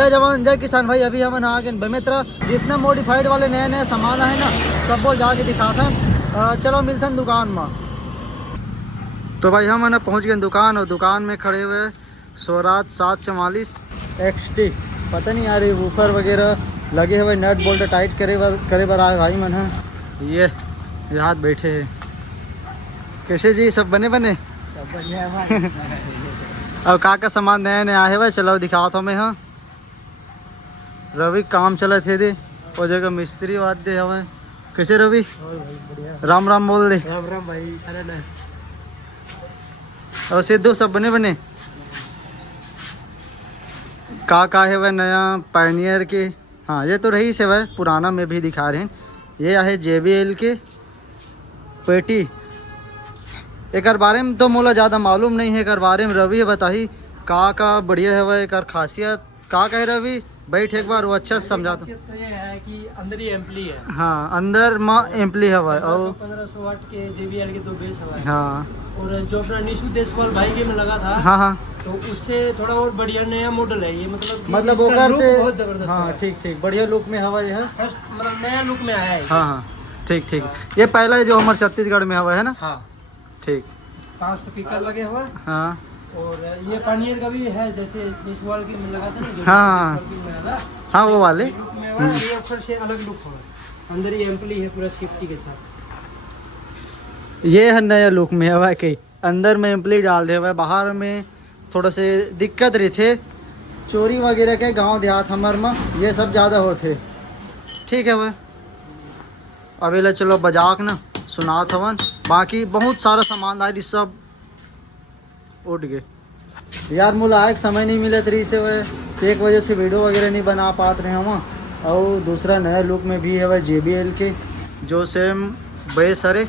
जय जवान जय किसान भाई। अभी हम आ गए बमित्र जितना मॉडिफाइड वाले नए नए सामान है ना सब वो जाके दिखाते हैं। चलो मिलते हैं दुकान में। तो भाई हम है ना पहुँच गए दुकान और दुकान में खड़े हुए स्वराज 744 XT। पता नहीं यार ये ऊपर वगैरह लगे हुए नट बोल्ट टाइट करे बर आए भाई मन है। ये हाथ बैठे हैं कैसे जी सब बने सब बढ़िया है भाई। अब का सामान नया नया आए हुए चलो दिखाता हूँ मैं। हाँ रवि काम चला थे दे और जगह मिस्त्री बात दे हमें। कैसे रवि? राम राम बोल दे। राम राम भाई। अरे ना और सिद्धू सब बने का है वह नया पायनियर के। हाँ ये तो रही से वह पुराना में भी दिखा रहे हैं। ये है JBL के पेटी। एक बारे में तो मोला ज़्यादा मालूम नहीं है। एक बारे में रवि बताही का बढ़िया है वह एक खासियत का है रवि? बैठ एक बार वो अच्छा से समझाता। तो ये है कि अंदर ही एम्पली है। हाँ अंदर माँ एम्पली है वह और 1500 वाट के JBL के 2 बेस है। हाँ और जो अपना निशु देशपाल भाई के में लगा था हाँ तो उससे थोड़ा और बढ़िया नया मॉडल है ये। मतलब इसका ओकर look से बहुत जबरदस्त हाँ है। ठीक बढ़िया लुक में हवा ये है। फर्स्ट मतलब नया लुक में आया है। हाँ ठीक ये पहला जो हमारे छत्तीसगढ़ में हवा है ना। हाँ ठीक 5 स्पीकर लगे हुए। हाँ और ये पानियर का भी है जैसे निशवाल की में लगा था ना। हाँ हाँ वो वाले लुक में हुआ ये अक्सर से अलग लुक हो। अंदर ही एम्पली है पूरा सेफ्टी के साथ। ये है नया लुक में हवा के अंदर में एम्पली डाल दे हुआ। बाहर में थोड़ा से दिक्कत रही थे चोरी वगैरह के गांव देहात हमार में ये सब ज़्यादा होते। ठीक है वह अभी ले चलो बजाक ना सुनात हवन। बाकी बहुत सारा सामान आए सब उठ गए यार। मुला एक समय नहीं मिले तरी से वह एक वजह से वीडियो वगैरह नहीं बना पाते रहे हम। और दूसरा नया लुक में भी है वह JBL के जो सेम बेस अरे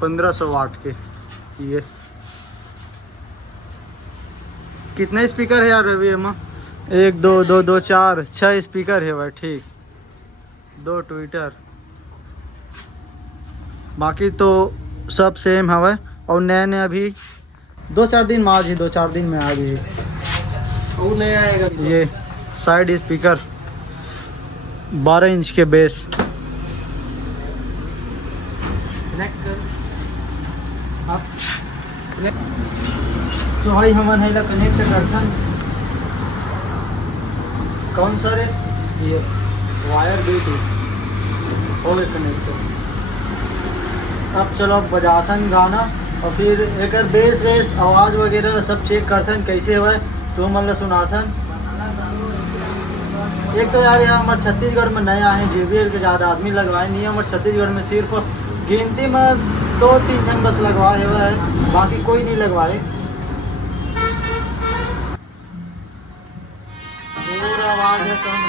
1500 वाट के। ये कितने स्पीकर है यार रवि अम्मा? 1 2 2 2 4 6 स्पीकर है वह। ठीक 2 ट्विटर बाकी तो सब सेम है वह। और नया अभी 2-4 दिन में आज ही 2-4 दिन में आ गई। वो नया आएगा। ये साइड स्पीकर 12 इंच के बेस। कनेक्ट कर आप। तो भाई हमन है कनेक्ट करथन कौन सा रे ये वायर B2 हो गए कनेक्ट। अब चलो बजाथन गाना और फिर एक बेस आवाज़ वगैरह सब चेक करथन कैसे हुआ तो मतलब सुनाथन। एक तो यार यहाँ हमारे छत्तीसगढ़ में नया है JBL के ज़्यादा आदमी लगवाए नहीं है। हमारे छत्तीसगढ़ में सिर्फ गिनती में 2-3 जन बस लगवाए हुआ है बाकी कोई नहीं लगवाए। पूरा आवाज़ है कम।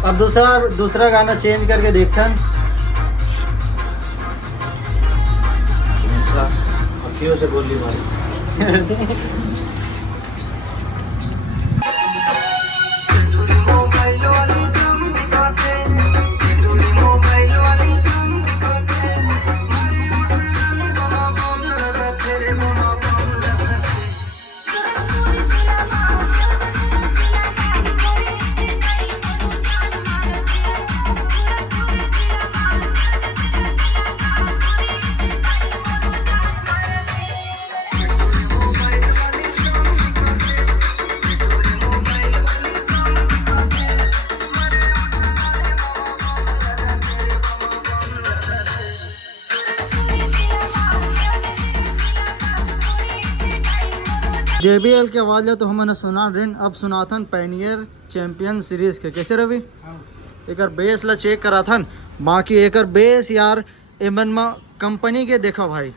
अब दूसरा गाना चेंज करके देखथन। अखियों से बोली भाई। JBL के आवाज़ तो हमने सुना रिन अब सुना था पैनियर चैंपियन सीरीज के कैसे रवि एक बेस ला चेक करा था बाकी एक बेस यार एमन में कंपनी के देखो भाई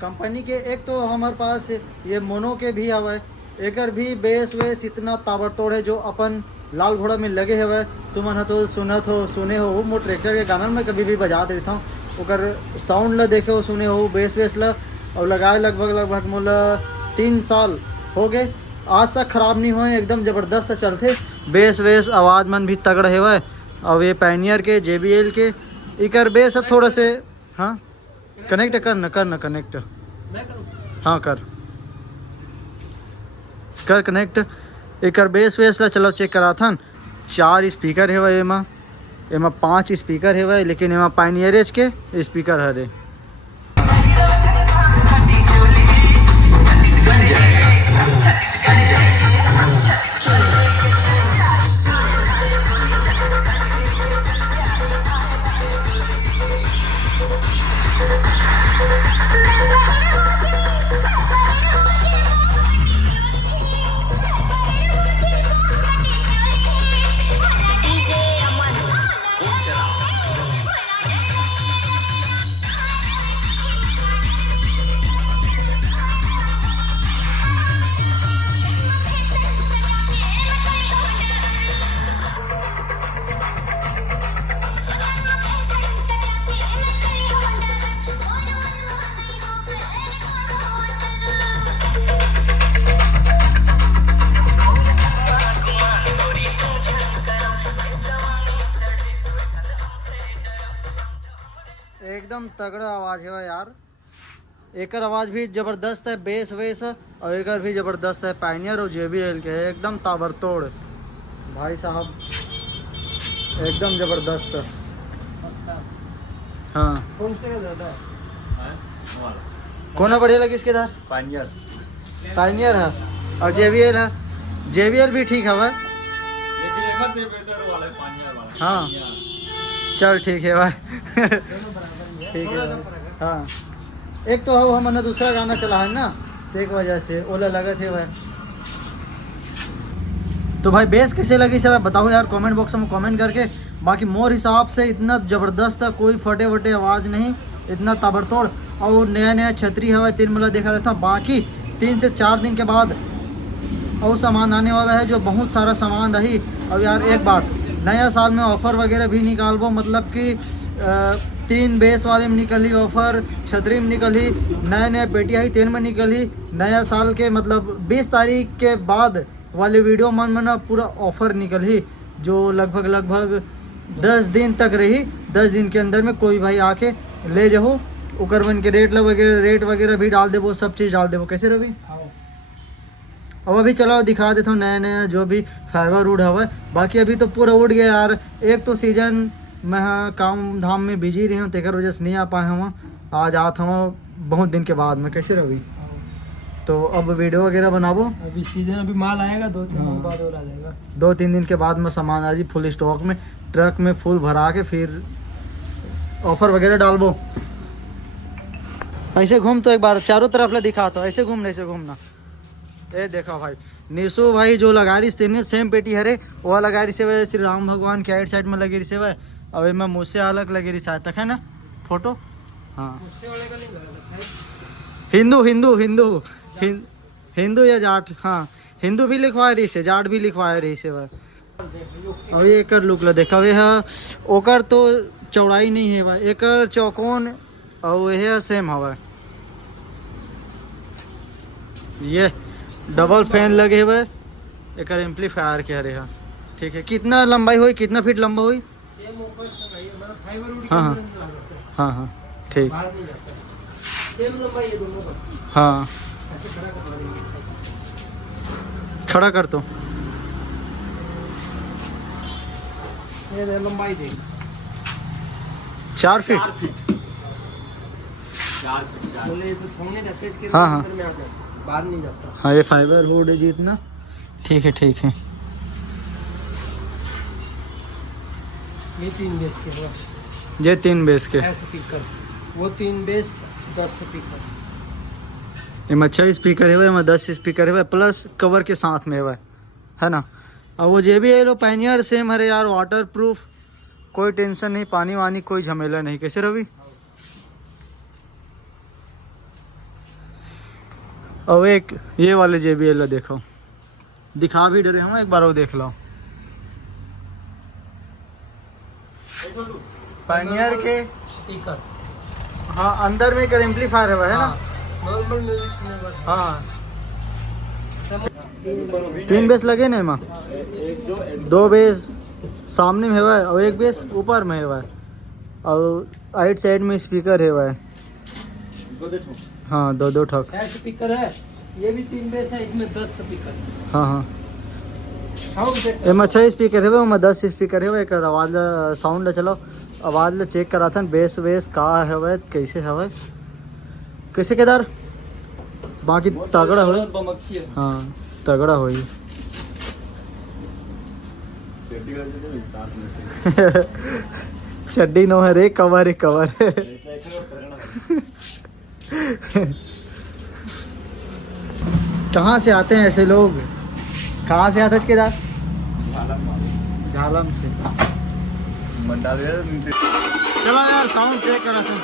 कंपनी के एक तो हमारे पास ये मोनो के भी हवा एक भी बेस वेस इतना ताबड़तोड़ है जो अपन लाल घोड़ा में लगे हुए तुमन तो सुने हो वो ट्रैक्टर के गाना में कभी भी बजा देता हूँ ओकर साउंड ला देखे हो सुने हो बेस वेस ला और लगाए लगभग मोला 3 साल हो गए आज तक ख़राब नहीं हुए एकदम ज़बरदस्त चलते बेस वेस आवाज़ मन भी तगड़ है वह और ये पैनियर के JBL के इकर बेस थोड़ा से हाँ कनेक्ट करना कनेक्ट हाँ कर कनेक्ट एकर बेस वेस ला चलो चेक करा था 4 स्पीकर है वह एमा 5 स्पीकर है वह लेकिन एमा पाइनियरेज के स्पीकर हरे एकदम तगड़ा आवाज़ है यार एकर आवाज़ भी ज़बरदस्त है बेस वेस और एकर भी ज़बरदस्त है पैनियर और JBL के है एकदम ताबड़तोड़ भाई साहब एकदम ज़बरदस्त हाँ कौन से ज़्यादा कौन बढ़िया लगी इसके दार पैनियर है और JBL है JBL भी ठीक है वह हाँ चल ठीक है भाई ठीक है हाँ एक तो हो हमने दूसरा गाना चला है ना तो एक वजह से ओला लगे थे भाई तो भाई बेस कैसे लगी सब बताओ यार कमेंट बॉक्स में कमेंट करके बाकी मोर हिसाब से इतना ज़बरदस्त है कोई फटे वटे आवाज़ नहीं इतना ताबड़तोड़ और नया छतरी हवा 3 मतलब देखा था बाकी 3 से 4 दिन के बाद और सामान आने वाला है जो बहुत सारा सामान रही अब यार एक बात नया साल में ऑफ़र वगैरह भी निकालबो मतलब कि 3 बेस वाले में निकली ऑफ़र छतरी में निकली नया पेटिया ही 3 में निकली नया साल के मतलब 20 तारीख के बाद वाले वीडियो मन ना पूरा ऑफ़र निकली जो लगभग 10 दिन तक रही 10 दिन के अंदर में कोई भाई आके ले जाओ उकर बन के रेट वगैरह भी डाल देवो सब चीज़ डाल देवो कैसे रवि अब अभी चलो दिखा देता हूँ नया जो भी फाइबर वुड हवा बाकी अभी तो पूरा उड़ गया यार एक तो सीजन मैं हाँ काम धाम में बिजी रही हूँ तेकर वजह से नहीं आ पाए हम आज आता हूँ बहुत दिन के बाद में कैसे रवि तो अब वीडियो वगैरह बनाबो अभी सीजन अभी माल आएगा 2-3 दिन बाद और आ जाएगा 2-3 दिन के बाद में सामान आ जी फुल स्टॉक में ट्रक में फुल भरा के फिर ऑफर वगैरह डालबो ऐसे घूम तो एक बार चारों तरफ ले दिखा तो ऐसे घूमना ये देखो भाई निशु भाई जो लगा रही तेने सेम पेटी हरे वह लगा रही से श्री राम भगवान के राइट साइड में लगी रही से वह अब मैं मुझसे अलग लगी रही शायद तक है ना फोटो हाँ हिंदू या जाट हाँ हिंदू भी लिखवा रही से जाट भी लिखवा रही से वह अब ये एकर लुक ला देखा वे है ओकर तो चौड़ाई नहीं है वह एकर चौकोन और यह सेम हवा ये डबल फैन लगे हुए एक एम्पलीफायर के हरे हाँ ठीक है कितना लंबाई हुई कितना फीट लंबा हुई हाँ ठीक हाँ खड़ा कर तो ये लंबाई देख 4 फीट बोले तो छोड़ने जाते इसके हाँ हाँ बाहर नहीं जाता हाँ ये फाइबर वुड है जितना ठीक है ये 3 बेस के है ये 3 बेस के स्पीकर वो 3 बेस 10 स्पीकर इनमें 6 स्पीकर है, इनमें 10 स्पीकर है प्लस कवर के साथ में है ना। और वो JBL पैनियर सेम है यार, वाटर प्रूफ, कोई टेंशन नहीं, पानी वानी कोई झमेला नहीं। कैसे रवि? और एक ये वाले JBL देखो, दिखा भी डरे हूँ, एक बार वो देख लो। पैनियर के स्पीकर, हाँ अंदर में एक एम्पलीफायर है ना। नॉर्मल म्यूजिक सुनने पर। हाँ 3 बेस लगे ना माँ, 2 बेस सामने में है और 1 बेस ऊपर में है, और राइट साइड में स्पीकर है। हाँ 2 ठक। 6 स्पीकर है, ये भी 3 बेस है, इसमें 10 स्पीकर। हाँ हाँ साउंड चेक एमा 6 स्पीकर है, मैं 10 स्पीकर है। एक आवाज़ साउंड चलो, आवाज़ चेक करा था, बेस वेस का है, कैसे है, कैसे केदार बाकी तगड़ा हो। हाँ तगड़ा हो चड्डी नो है रे, कवर है कवर है। कहाँ से आते हैं ऐसे लोग, कहाँ से आते हैं केदार? झालम से। चलो यार साउंड चेक करा था।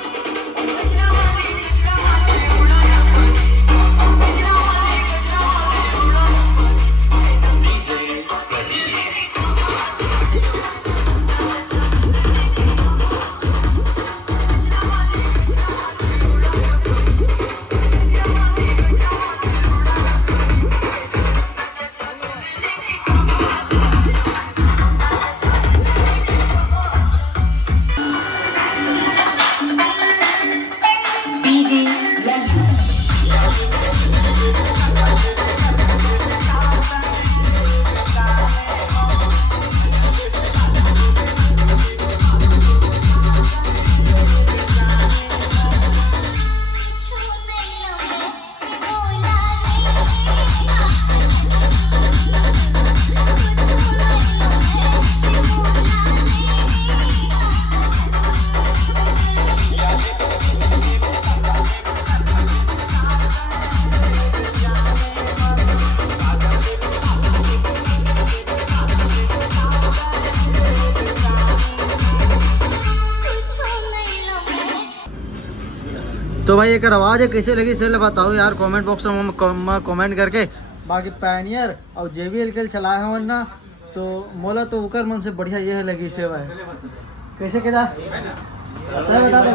तो भाई एक आवाज़ है कैसे लगी चले बताओ यार कमेंट बॉक्स में कमेंट करके। बाकी पैनियर और JBL के चलाए हैं वरना तो मोला तो उकर मन से बढ़िया ये है लगी से भाई। कैसे केदा बता दो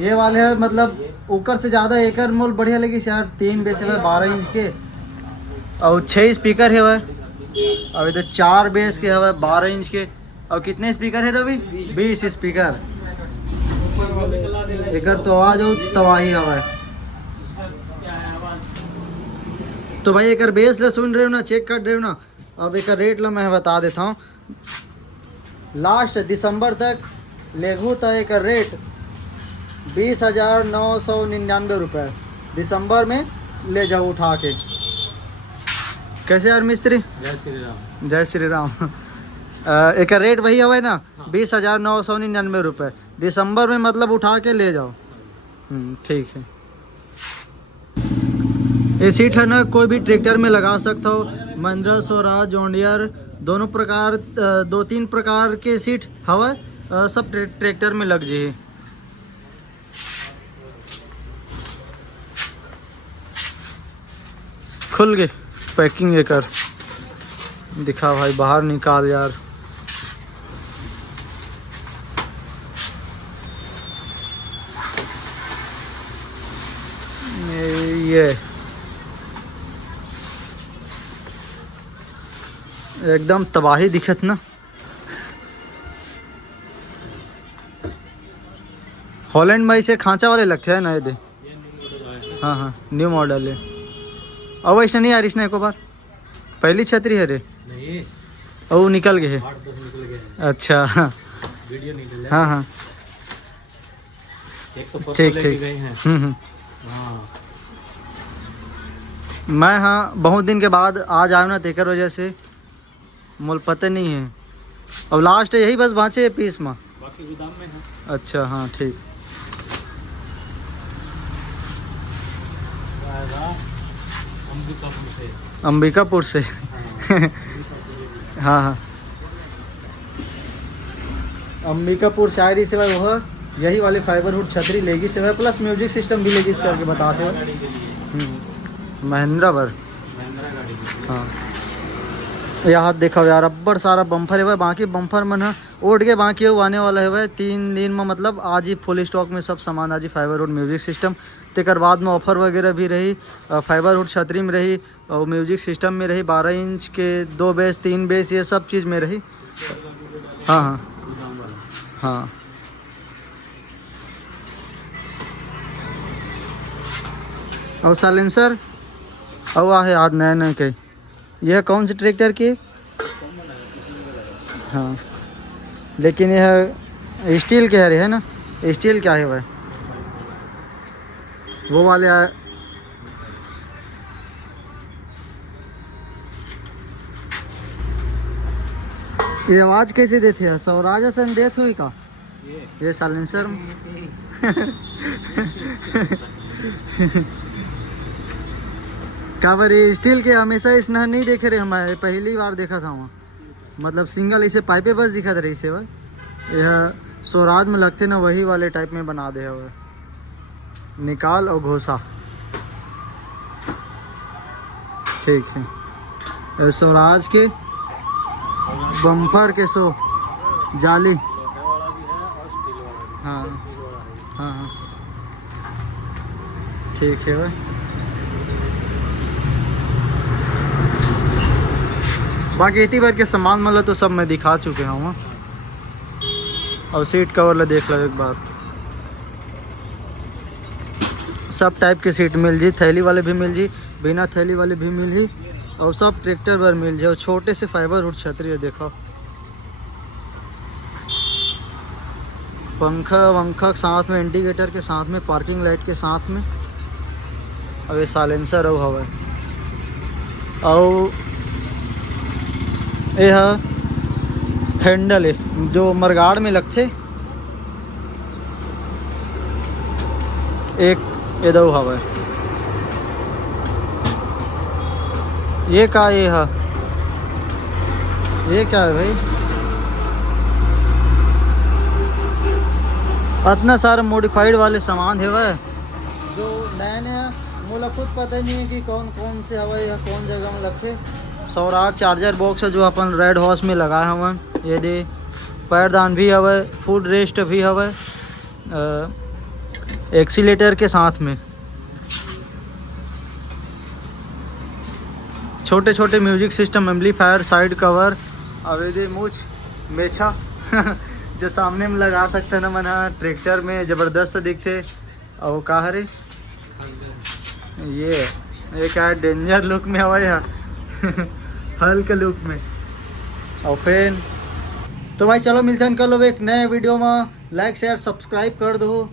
ये वाले है, मतलब उकर से ज़्यादा एकर मोल बढ़िया लगी यार। 3 बेस है 12 इंच के और 6 स्पीकर है भाई। और इधर 4 बेस के है 12 इंच के। और कितने स्पीकर है रवि? 20 स्पीकर। एक तो आवाज हो तबाही हवा है। तो भाई एक बेस ले सुन रहे हो ना, चेक कर रहे हो ना। अब एक रेट ला मैं बता देता हूँ। लास्ट दिसंबर तक लेगू था एक रेट 20,999 रुपये। दिसंबर में ले जाओ उठा के। कैसे यार मिस्त्री? जय श्री राम। जय श्री राम। एक रेट वही है ना 20,999 रुपये। दिसंबर में मतलब उठा के ले जाओ। ठीक है। ये सीट है ना कोई भी ट्रैक्टर में लगा सकता हो। महिंद्रा, स्वराज, जॉन डियर दोनों प्रकार 2-3 प्रकार के सीट हवा सब ट्रैक्टर में लग जाए। खुल गए पैकिंग ये कर दिखा भाई, बाहर निकाल यार। ये एकदम तबाही दिखत ना। हॉलैंड में इसे खांचा वाले लगते हैं ना ये दे। हाँ हाँ न्यू मॉडल है। अब वैसे नहीं आ रही इसने एक बार पहली छतरी है रे नहीं, वो निकल गए है। अच्छा वीडियो नहीं डाला। हाँ हाँ एक तो परसों ठीक लेके ठीक। गए हैं। हाँ मैं हाँ बहुत दिन के बाद आज आया ना, तेकर वजह से मोल पता नहीं है। अब लास्ट यही बस बाँचे पीस में, बाकी गोदाम में है। अच्छा हाँ ठीक। अंबिकापुर से हाँ हाँ अंबिकापुर शायरी से भाई वह यही वाली फाइबरवुड छतरी लेगी से भाई, प्लस म्यूजिक सिस्टम भी लेगी इस करके बताते हो। महिंद्रा वर्ग हाँ यहाँ देखो यार अब्बड़ सारा बम्फर है भाई, बाकी बम्फर मन है उठ के बाकी वो आने वाला है भाई 3 दिन में, मतलब आज ही फुल स्टॉक में सब सामान आज ही फाइबरवुड म्यूजिक सिस्टम। तेकर बाद में ऑफर वगैरह भी रही, फाइबरवुड छतरी में रही और म्यूजिक सिस्टम में रही, 12 इंच के 2 बेस 3 बेस ये सब चीज़ में रही। हाँ हाँ हाँ और साइलेंसर और है आज नए नए के। यह कौन सी ट्रैक्टर की? हाँ लेकिन यह स्टील के है ना, स्टील क्या है भाई वो वाले ये आवाज़ कैसे देते हैं? स्वराज सन देत हुई का ये साइलेंसर क्या बार ये स्टील के हमेशा इस नहर नहीं देखे रहे हमारे, पहली बार देखा था वहाँ, मतलब सिंगल इसे पाइपे बस दिखा था इसे भाई। यह स्वराज में लगते ना वही वाले टाइप में बना दे हुए, निकाल और घोसा। ठीक है स्वराज के बम्पर के सो जाली हाँ हाँ हाँ ठीक है भाई। बाकी इतनी बार के सामान मतलब तो सब मैं दिखा चुके हूँ। और सीट कवर ला देख लो एक बार, सब टाइप के सीट मिल जी, थैली वाले भी मिल जी, बिना थैली वाले भी मिल जी और सब ट्रैक्टर पर मिल जाए। और छोटे से फाइबरवुड छतरी है देखो, पंखा वंखा साथ में, इंडिकेटर के साथ में, पार्किंग लाइट के साथ में। अब ये साइलेंसर और हवा और यह हैंडल है जो मरगाड़ में लगते, एक ये दो हवा है। ये क्या है? ये क्या है भाई? इतना सारा मॉडिफाइड वाले सामान है वह जो नए नए मुझे खुद पता ही नहीं है कि कौन कौन से हवा या कौन जगह में लगते। स्वराज चार्जर बॉक्स है जो अपन रेड हाउस में लगाए हुए हैं, ये दे पैरदान भी हवा, फुट रेस्ट भी हवा, एक्सीलेटर के साथ में। छोटे छोटे music system, amplifier, side cover, अवेदे मूछ मेछा जो सामने में लगा सकते हैं ना मना ट्रैक्टर में ज़बरदस्त दिखते। और कहा रे ये क्या है, डेंजर लुक में हवा है हल्के लुक में। और फिर तो भाई चलो मिलते हैं कल एक नए वीडियो में, लाइक शेयर सब्सक्राइब कर दो।